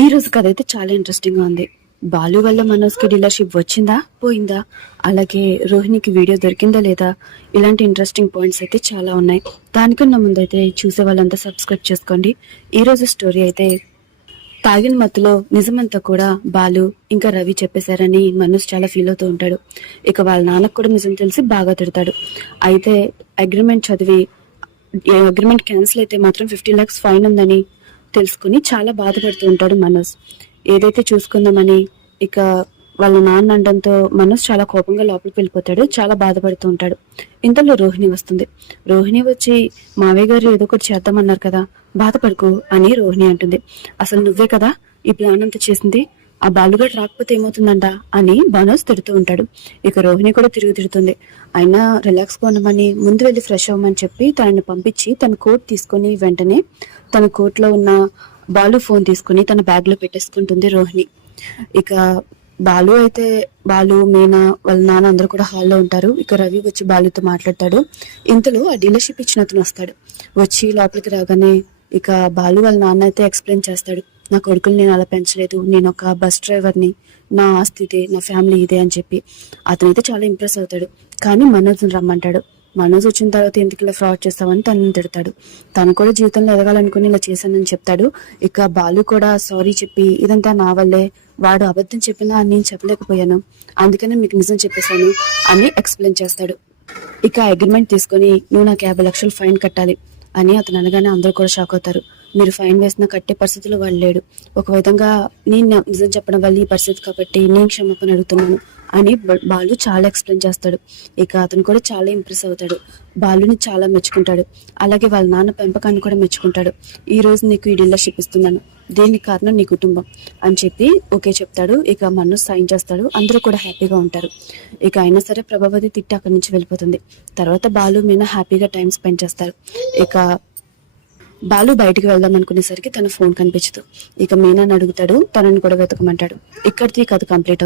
ఈ రోజు కథ అయితే చాలా ఇంట్రెస్టింగ్ గా ఉంది. బాలు వల్ల మనోజ్ కి డీలర్షిప్ వచ్చిందా పోయిందా, అలాగే రోహిణికి వీడియో దొరికిందా లేదా, ఇలాంటి ఇంట్రెస్టింగ్ పాయింట్స్ అయితే చాలా ఉన్నాయి. దానికన్నా ముందు అయితే చూసే వాళ్ళంతా సబ్స్క్రైబ్ చేసుకోండి. ఈ రోజు స్టోరీ అయితే తాగిన మత్తులో నిజమంతా కూడా బాలు ఇంకా రవి చెప్పేశారని మనోజ్ చాలా ఫీల్ అవుతూ ఉంటాడు. ఇక వాళ్ళ నాన్నకు కూడా నిజం తెలిసి బాగా తిడతాడు. అయితే అగ్రిమెంట్ చదివి అగ్రిమెంట్ క్యాన్సిల్ అయితే మాత్రం 50 lakhs ఫైన్ ఉందని తెలుసుకుని చాలా బాధపడుతూ ఉంటాడు మనోజ్. ఏదైతే చూసుకుందామని ఇక వాళ్ళ నాన్న అనడంతో మనోజ్ చాలా కోపంగా లోపలికి వెళ్ళిపోతాడు. చాలా బాధపడుతూ ఉంటాడు. ఇంతలో రోహిణి వస్తుంది. రోహిణి వచ్చి మావయ్య గారు ఏదో ఒకటి చేద్దామన్నారు కదా, బాధపడుకు అని రోహిణి అంటుంది. అసలు నువ్వే కదా ఈ ప్లాన్ అంతా చేసింది, ఆ బాలుగాడు రాకపోతే ఏమవుతుందంట అని మనోజ్ తిడుతూ ఉంటాడు. ఇక రోహిణి కూడా తిరిగి తిడుతుంది. అయినా రిలాక్స్ గా ఉండమని ముందు వెళ్ళి ఫ్రెష్ అవ్వమని చెప్పి తనని పంపించి తన కోట్ తీసుకుని వెంటనే తన కోట్లో ఉన్న బాలు ఫోన్ తీసుకుని తన బ్యాగ్ లో పెట్టేసుకుంటుంది రోహిణి. ఇక బాలు మీనా వాళ్ళ నాన్న అందరూ కూడా హాల్లో ఉంటారు. ఇక రవి వచ్చి బాలుతో మాట్లాడతాడు. ఇంతలో ఆ డీలర్షిప్ ఇచ్చిన అతను వస్తాడు. వచ్చి లోపలికి రాగానే ఇక బాలు వాళ్ళ నాన్న అయితే ఎక్స్ప్లెయిన్ చేస్తాడు. నా కొడుకులు నేను అలా పెంచలేదు, నేను ఒక బస్ డ్రైవర్ని, నా ఆస్తి ఇదే, నా ఫ్యామిలీ ఇదే అని చెప్పి అతనైతే చాలా ఇంప్రెస్ అవుతాడు. కానీ మనోజ్ని రమ్మంటాడు. మనోజ్ వచ్చిన తర్వాత ఎందుకు ఇలా ఫ్రాడ్ చేస్తావని తనని తిడతాడు. తను కూడా జీవితంలో ఎదగాలనుకుని ఇలా చేశానని చెప్తాడు. ఇక బాలు కూడా సారీ చెప్పి ఇదంతా నా వల్లే, వాడు అబద్ధం చెప్పినా నేను చెప్పలేకపోయాను, అందుకనే మీకు నిజం చెప్పేశాను అని ఎక్స్ప్లెయిన్ చేస్తాడు. ఇక అగ్రిమెంట్ తీసుకొని నువ్వు నాకు 50 లక్షలు ఫైన్ కట్టాలి అని అతను అనగానే అందరూ కూడా షాక్ అవుతారు. మీరు ఫైన్ వేసినా కట్టే పరిస్థితిలో వాళ్ళు లేడు, ఒక విధంగా నేను నిజం చెప్పడం వల్ల ఈ పరిస్థితి కాబట్టి నేను క్షమాపణ అడుగుతున్నాను అని బాలు చాలా ఎక్స్ప్లెయిన్ చేస్తాడు. ఇక అతను కూడా చాలా ఇంప్రెస్ అవుతాడు. బాలుని చాలా మెచ్చుకుంటాడు. అలాగే వాళ్ళ నాన్న పెంపకాన్ని కూడా మెచ్చుకుంటాడు. ఈ రోజు నీకు ఈ డీలర్షిప్ ఇస్తున్నాను, దేనికి కారణం నీ కుటుంబం అని చెప్పి ఓకే చెప్తాడు. ఇక మనోజ్ సైన్ చేస్తాడు. అందరూ కూడా హ్యాపీగా ఉంటారు. ఇక అయినా సరే ప్రభావతి తిట్టి అక్కడి నుంచి వెళ్ళిపోతుంది. తర్వాత బాలు మీనా హ్యాపీగా టైం స్పెండ్ చేస్తారు. ఇక బాలు బయటికి వెళ్దాం అనుకునేసరికి తన ఫోన్ కనిపించదు. ఇక మీనాని అడుగుతాడు, తనని కూడా వెతకమంటాడు. ఇక్కడికి కథ కంప్లీట్ అవుతుంది.